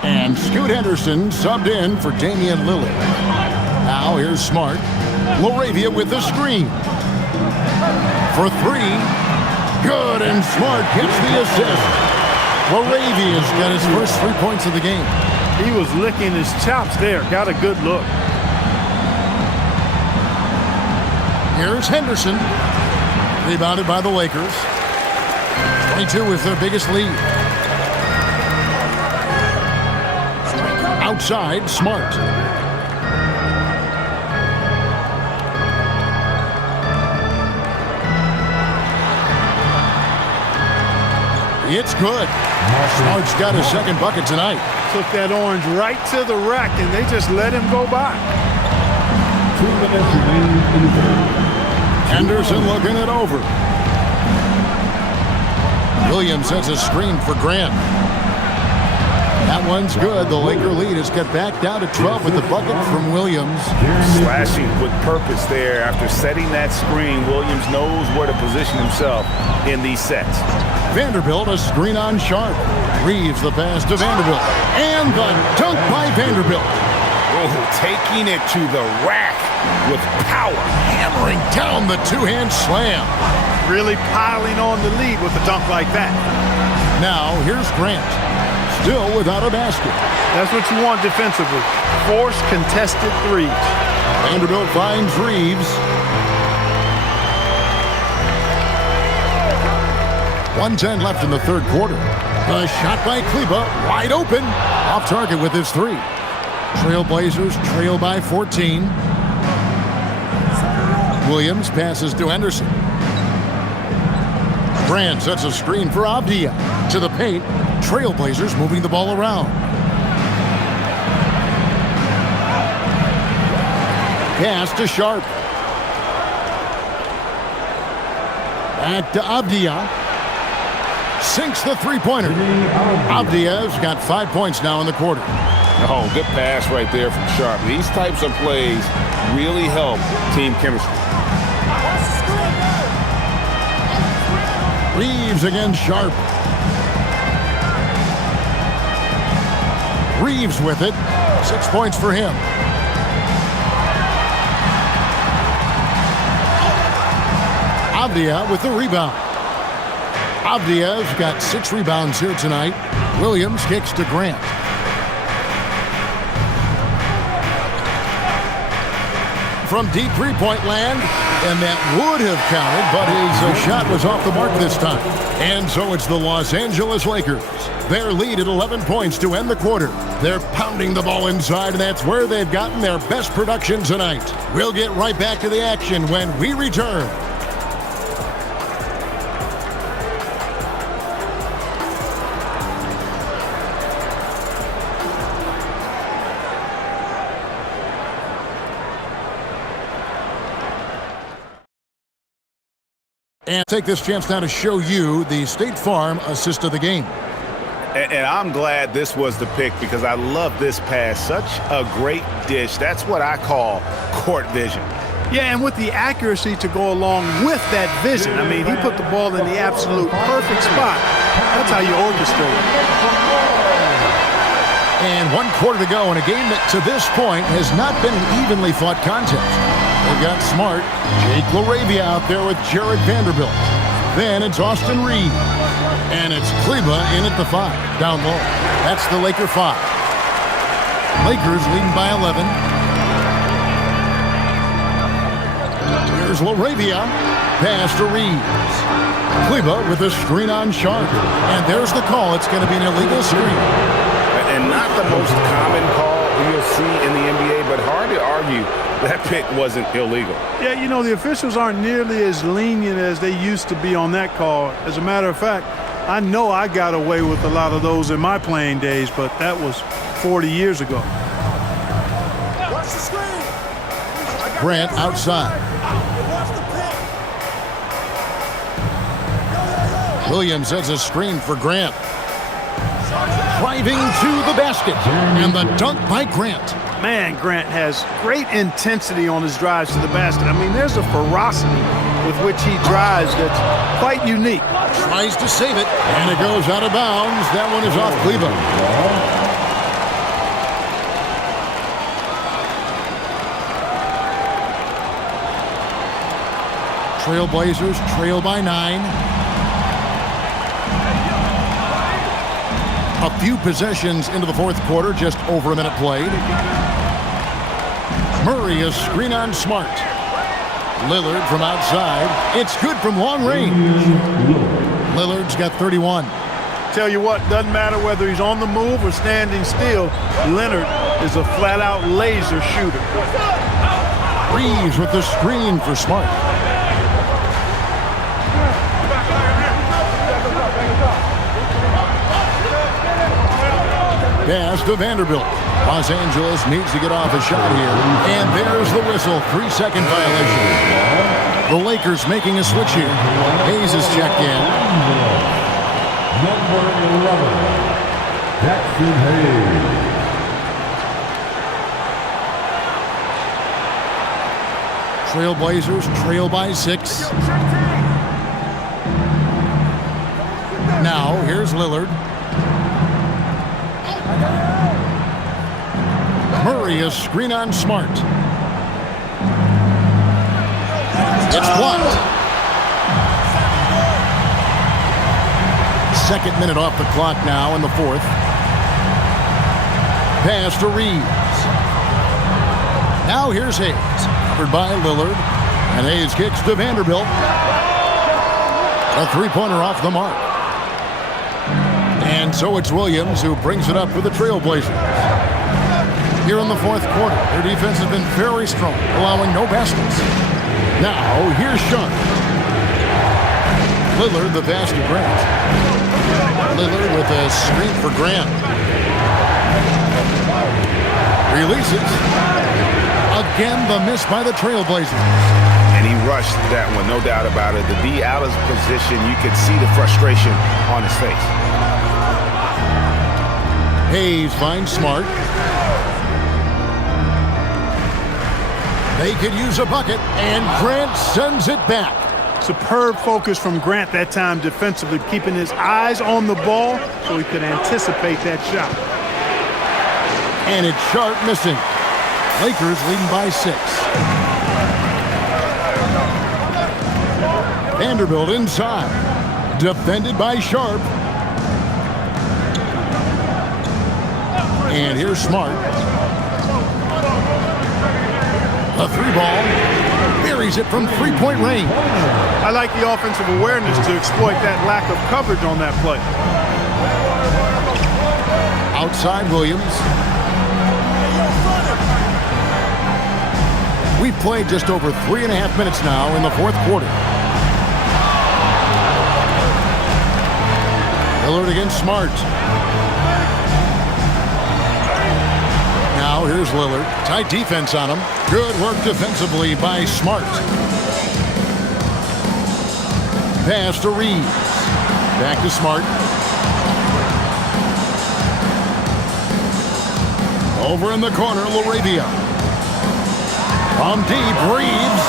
And Scoot Henderson subbed in for Damian Lillard. Now here's Smart. LaRavia with the screen. For 3. Good, and Smart gets the assist. LaRavia's got his first 3 points of the game. He was licking his chops there. Got a good look. Here's Henderson. Rebounded by the Lakers. 22 is their biggest lead. Outside, Smart. It's good. Smart's got his second bucket tonight. Took that orange right to the rack, and they just let him go by. 2 minutes remaining in the third. Henderson looking it over. Williams sets a screen for Grant. That one's good. The Laker lead is cut back down to 12 with the bucket from Williams. Slashing with purpose there. After setting that screen, Williams knows where to position himself in these sets. Vanderbilt, a screen on Sharp. Reeves the pass to Vanderbilt. And the dunk by Vanderbilt. Oh, taking it to the rack with power. Hammering down the two-hand slam. Really piling on the lead with a dunk like that. Now, here's Grant. Still without a basket. That's what you want defensively. Force contested threes. Vanderbilt finds Reeves. 1:10 left in the third quarter. The shot by Kleber, wide open. Off target with his 3. Trailblazers trail by 14. Williams passes to Henderson. Grant sets a screen for Avdia. To the paint. Trailblazers moving the ball around. Pass to Sharp. Back to Avdia. Sinks the three-pointer. Avdia's got 5 points now in the quarter. Oh, good pass right there from Sharp. These types of plays really help team chemistry. Reeves against Sharp. Reeves with it. 6 points for him. Avdia with the rebound. Avdia's got 6 rebounds here tonight. Williams kicks to Grant. From deep three-point land, and that would have counted, but his shot was off the mark this time. And so it's the Los Angeles Lakers. Their lead at 11 points to end the quarter. They're pounding the ball inside, and that's where they've gotten their best production tonight. We'll get right back to the action when we return. And take this chance now to show you the State Farm assist of the game. And I'm glad this was the pick because I love this pass. Such a great dish. That's what I call court vision. Yeah, and with the accuracy to go along with that vision. I mean, he put the ball in the absolute perfect spot. That's how you orchestrate it. And 1 quarter to go in a game that to this point has not been an evenly fought contest. They've got Smart, Jake LaRavia out there with Jared Vanderbilt. Then it's Austin Reed. And it's Kleba in at the 5, down low. That's the Laker 5. Lakers leading by 11. Here's LaRavia. Pass to Reeves. Kleba with a screen on Sharp. And there's the call. It's going to be an illegal screen. And not the most common call you'll see in the NBA, but hard to argue that pick wasn't illegal. Yeah, you know, the officials aren't nearly as lenient as they used to be on that call. As a matter of fact, I know I got away with a lot of those in my playing days, but that was 40 years ago. Watch the screen. Grant outside. Williams has a screen for Grant. Driving to the basket. And the dunk by Grant. Man, Grant has great intensity on his drives to the basket. I mean, there's a ferocity with which he drives that's quite unique. Tries to save it, and it goes out of bounds. That one is off Cleveland. Trailblazers trail by 9. A few possessions into the fourth quarter, just over a minute played. Murray is screen on Smart. Lillard from outside. It's good from long range. Lillard's got 31. Tell you what, doesn't matter whether he's on the move or standing still, Leonard is a flat-out laser shooter. Reeves with the screen for Smart. Pass to Vanderbilt. Los Angeles needs to get off a shot here. And there's the whistle. 3-second violation. The Lakers making a switch here. Hayes is checked in. Number 11, Jackson Hayes. Trailblazers trail by 6. Now, here's Lillard. Murray is screen on Smart. It's blocked. Second minute off the clock now in the fourth. Pass to Reeves. Now here's Hayes. Covered by Lillard. And Hayes kicks to Vanderbilt. A three-pointer off the mark. And so it's Williams who brings it up for the Trailblazers. Here in the fourth quarter, their defense has been very strong, allowing no baskets. Now, here's Sean. Lillard, the pass to Grant. Lillard with a screen for Grant. Releases. Again, the miss by the Trailblazers. And he rushed that one, no doubt about it. To be out of position, you could see the frustration on his face. Hayes finds Smart. They could use a bucket, and Grant sends it back. Superb focus from Grant that time defensively, keeping his eyes on the ball so he could anticipate that shot. And it's Sharp missing. Lakers leading by 6. Vanderbilt inside. Defended by Sharp. And here's Smart. A 3-ball. Buries it from 3-point range. I like the offensive awareness to exploit that lack of coverage on that play. Outside Williams. We've played just over 3.5 minutes now in the fourth quarter. Lillard against Smart. Now here's Lillard. Tight defense on him. Good work defensively by Smart. Pass to Reeves. Back to Smart. Over in the corner, LaRavia. From deep, Reeves.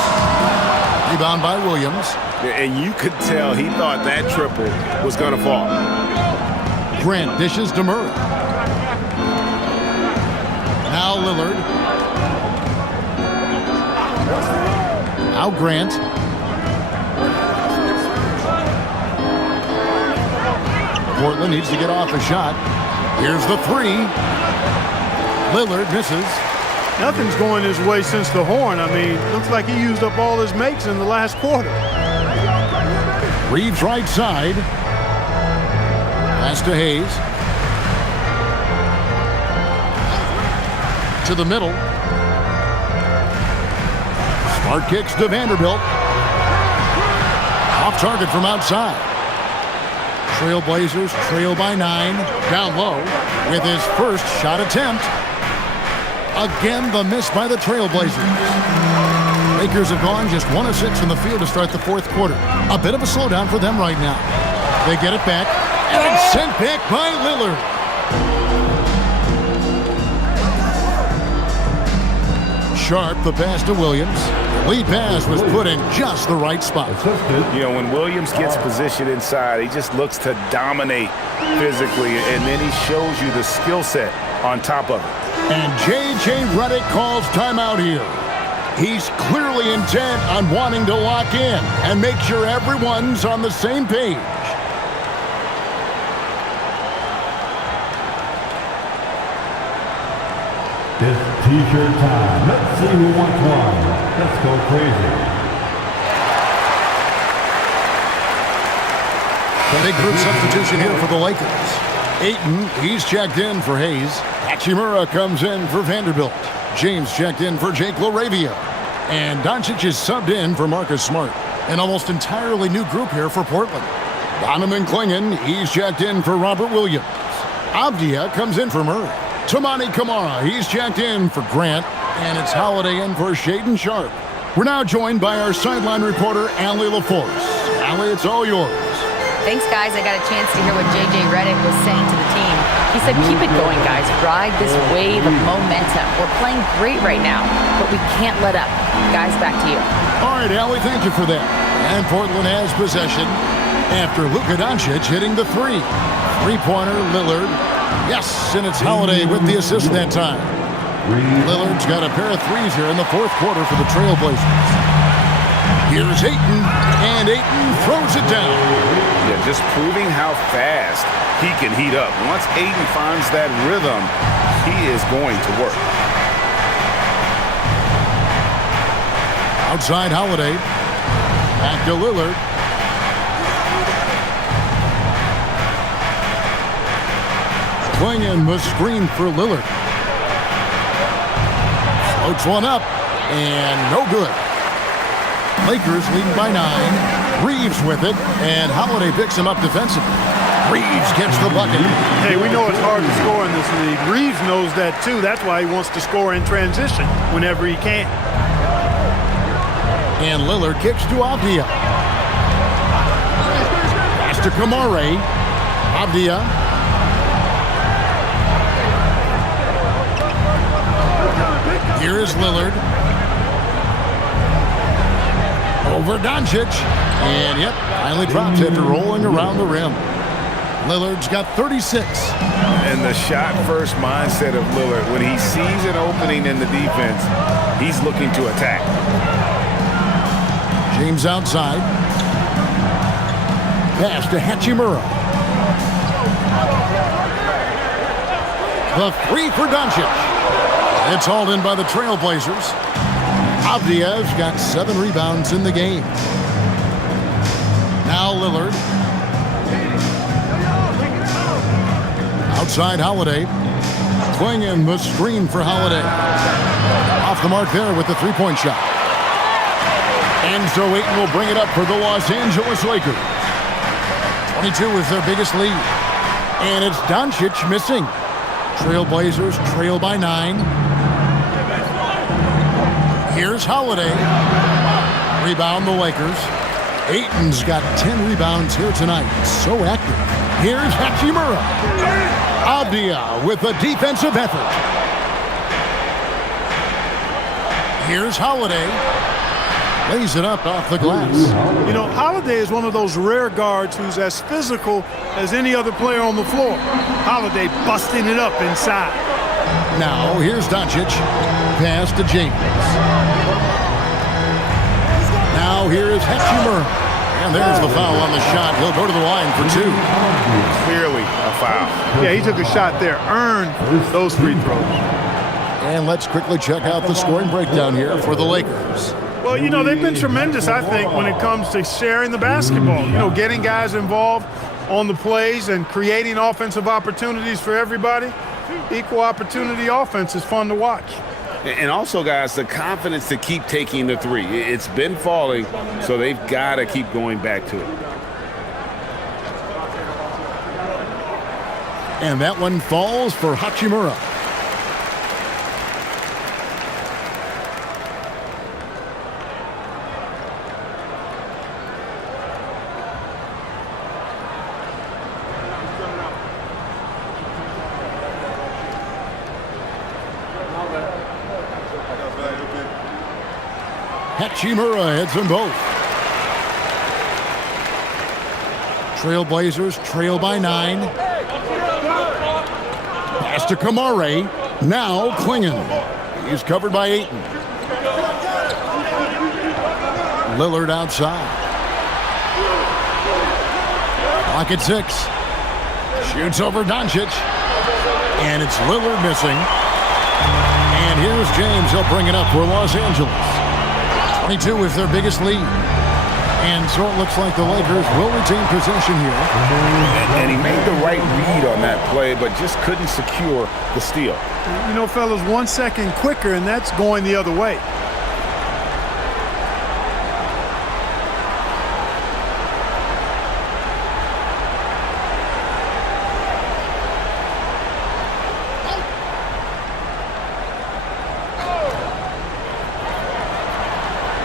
Rebound by Williams. And you could tell he thought that triple was going to fall. Grant dishes to Murray. Now Lillard. Now Grant. Portland needs to get off a shot. Here's the 3. Lillard misses. Nothing's going his way since the horn. I mean, looks like he used up all his makes in the last quarter. Reeves right side. Pass to Hayes. To the middle. Smart kicks to Vanderbilt. Off target from outside. Trailblazers trail by 9. Down low with his first shot attempt. Again, the miss by the Trailblazers. Lakers have gone just 1 of 6 from the field to start the fourth quarter. A bit of a slowdown for them right now. They get it back, and it's sent back by Lillard. Sharp, the pass to Williams. Lead pass was put in just the right spot. You know, when Williams gets positioned inside, he just looks to dominate physically, and then he shows you the skill set on top of it. And J.J. Redick calls timeout here. He's clearly intent on wanting to lock in and make sure everyone's on the same page. It's t-shirt time. Let's see who wants one. Let's go crazy. Big group substitution here for the Lakers. Ayton, he's checked in for Hayes. Hachimura comes in for Vanderbilt. James checked in for Jake LaRavia. And Doncic is subbed in for Marcus Smart. An almost entirely new group here for Portland. Donovan Clingan, he's checked in for Robert Williams. Avdia comes in for Murray. Tamani Kamara, he's checked in for Grant. And it's Holiday in for Shaedon Sharp. We're now joined by our sideline reporter, Allie LaForce. Allie, it's all yours. Thanks, guys. I got a chance to hear what J.J. Redick was saying to the team. He said, keep it going, guys. Ride this wave of momentum. We're playing great right now, but we can't let up. Guys, back to you. All right, Allie, thank you for that. And Portland has possession after Luka Doncic hitting the 3. Three-pointer, Lillard. Yes, and it's Holiday with the assist that time. Lillard's got a pair of threes here in the fourth quarter for the Trailblazers. Here's Ayton, and Ayton throws it down. Yeah, just proving how fast he can heat up. Once Ayton finds that rhythm, he is going to work. Outside Holiday. Back to Lillard. Clingan was screened for Lillard. Floats one up, and no good. Lakers leading by 9. Reeves with it, and Holiday picks him up defensively. Reeves gets the bucket. Hey, we know it's hard to score in this league. Reeves knows that too. That's why he wants to score in transition whenever he can. And Lillard kicks to Avdia. Pass to Kamara. Avdia. Here is Lillard. Over Doncic. And, yep, finally drops after rolling around the rim. Lillard's got 36. And the shot-first mindset of Lillard, when he sees an opening in the defense, he's looking to attack. James outside. Pass to Hachimura. The three for Doncic. It's hauled in by the Trailblazers. Avdia's got 7 rebounds in the game. Now Lillard. Outside Holiday. Swinging the screen for Holiday. Off the mark there with the three-point shot. And so Ayton will bring it up for the Los Angeles Lakers. 22 is their biggest lead. And it's Doncic missing. Trailblazers trail by 9. Here's Holiday. Rebound the Lakers. Ayton's got 10 rebounds here tonight. So active. Here's Hachimura. Avdia with a defensive effort. Here's Holiday. Lays it up off the glass. You know, Holiday is one of those rare guards who's as physical as any other player on the floor. Holiday busting it up inside. Now, here's Doncic. Pass to James. Now, here is Hachimura. And there's the foul on the shot. He'll go to the line for 2. Clearly a foul. Yeah, he took a shot there. Earned those free throws. And let's quickly check out the scoring breakdown here for the Lakers. Well, you know, they've been tremendous, I think, when it comes to sharing the basketball. You know, getting guys involved on the plays and creating offensive opportunities for everybody. Equal opportunity offense is fun to watch. And also, guys, the confidence to keep taking the three. It's been falling, so they've got to keep going back to it. And that one falls for Hachimura. Hachimura hits them both. Trailblazers trail by 9. Pass to Kamare. Now Klingon. He's covered by Ayton. Lillard outside. Clock at 6. Shoots over Doncic. And it's Lillard missing. And here's James. He'll bring it up for Los Angeles. 22 is their biggest lead. And so it looks like the Lakers will retain possession here. And he made the right read on that play, but just couldn't secure the steal. You know, fellas, 1 second quicker, and that's going the other way.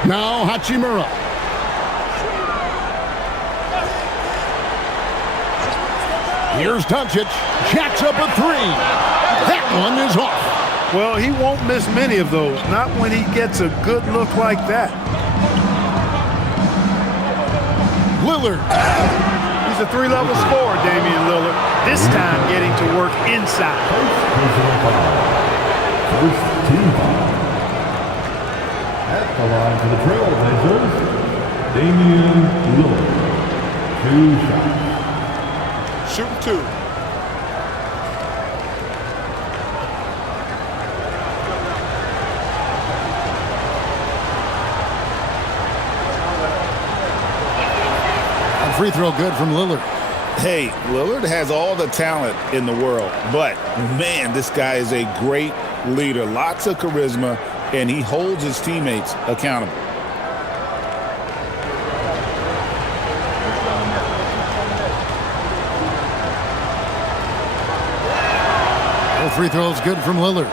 Now Hachimura. Here's Doncic. Jacks up a 3. That one is off. Well, he won't miss many of those. Not when he gets a good look like that. Lillard. He's a 3-level scorer, Damian Lillard. This time getting to work inside. First team foul. At the line for the Trailblazers, Damian Lillard. 2 shots. Shooting 2. A free throw good from Lillard. Hey, Lillard has all the talent in the world, but, man, this guy is a great leader. Lots of charisma, and he holds his teammates accountable. Free throws good from Lillard.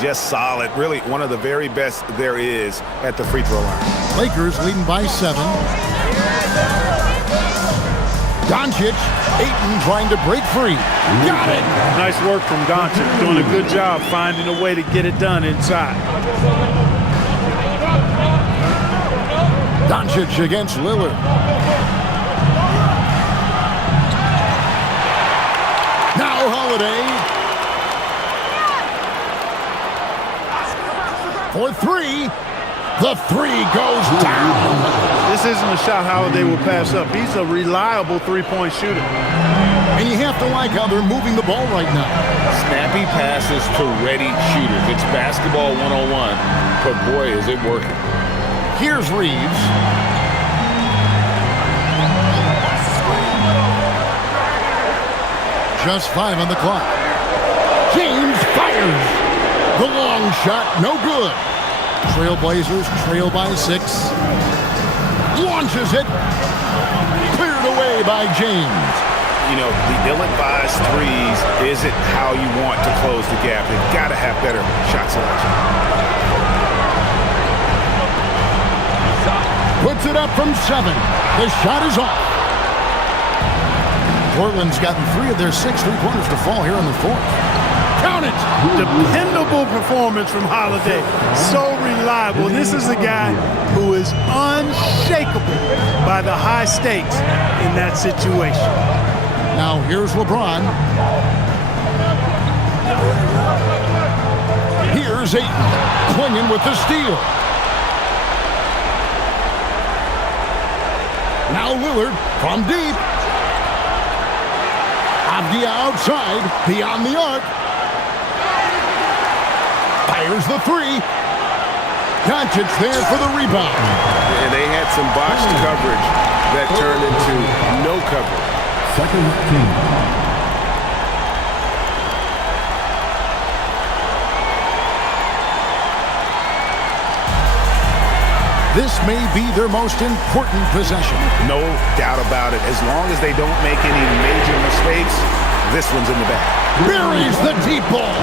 Just solid. Really one of the very best there is at the free throw line. Lakers leading by 7. Doncic. Ayton trying to break free. Got it. Nice work from Doncic. Doing a good job finding a way to get it done inside. Doncic against Lillard. for three. The three goes down. This isn't a shot Holiday will pass up. He's a reliable three-point shooter. And you have to like how they're moving the ball right now. Snappy passes to ready shooters. It's basketball 101, but boy, is it working. Here's Reeves. Just 5 on the clock. James fires. The long shot, no good. Trailblazers trail by 6. Launches it. Cleared away by James. You know, the ill-advised threes isn't how you want to close the gap. They've got to have better shot selection. Puts it up from 7. The shot is off. Portland's gotten 3 of their 6 three-pointers to fall here in the 4th. Count it! Dependable performance from Holiday. So reliable. This is a guy who is unshakable by the high stakes in that situation. Now here's LeBron. Here's Ayton, clinging with the steal. Now Lillard from deep. Avdia outside, beyond the arc. Fires the 3. Doncic there for the rebound. And they had some botched coverage that turned into no coverage. Second team. This may be their most important possession. No doubt about it. As long as they don't make any major mistakes, this one's in the bag. Buries the deep ball.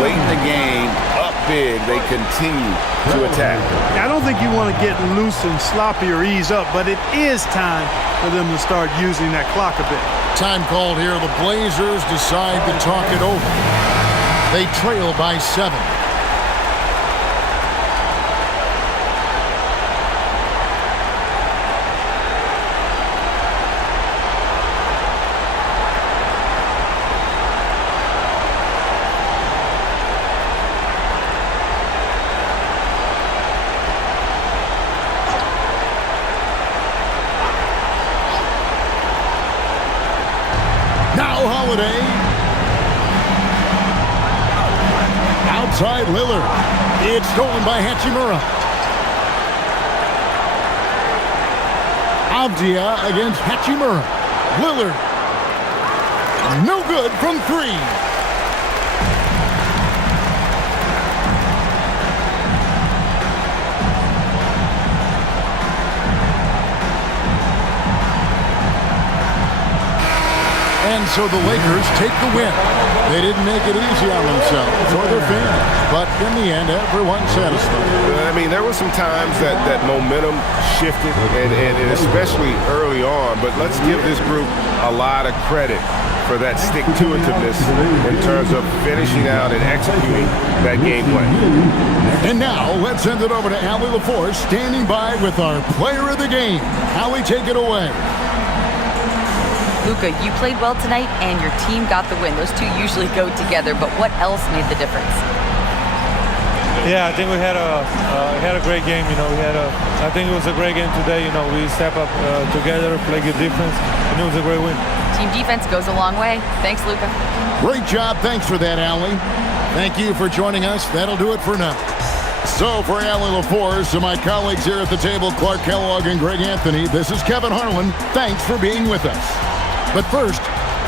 Late in the game, up big, they continue to attack. I don't think you want to get loose and sloppy or ease up, but it is time for them to start using that clock a bit. Time called here. The Blazers decide to talk it over. They trail by 7. Holiday. Outside Lillard. It's stolen by Hachimura. Avdia against Hachimura. Lillard. No good from 3. And so the Lakers take the win. They didn't make it easy on themselves or their fans, but in the end, everyone's satisfied. I mean, there were some times that momentum shifted, and especially early on, but let's give this group a lot of credit for that stick-to-itiveness in terms of finishing out and executing that game plan. And now, let's send it over to Allie LaForce, standing by with our player of the game. Allie, take it away. Luka, you played well tonight, and your team got the win. Those two usually go together, but what else made the difference? Yeah, I think we had a great game. I think it was a great game today. We step up together, play good defense, and it was a great win. Team defense goes a long way. Thanks, Luka. Great job. Thanks for that, Allie. Thank you for joining us. That'll do it for now. So for Allie LaForce and my colleagues here at the table, Clark Kellogg and Greg Anthony, this is Kevin Harlan. Thanks for being with us. But first,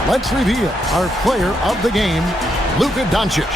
let's reveal our player of the game, Luka Doncic.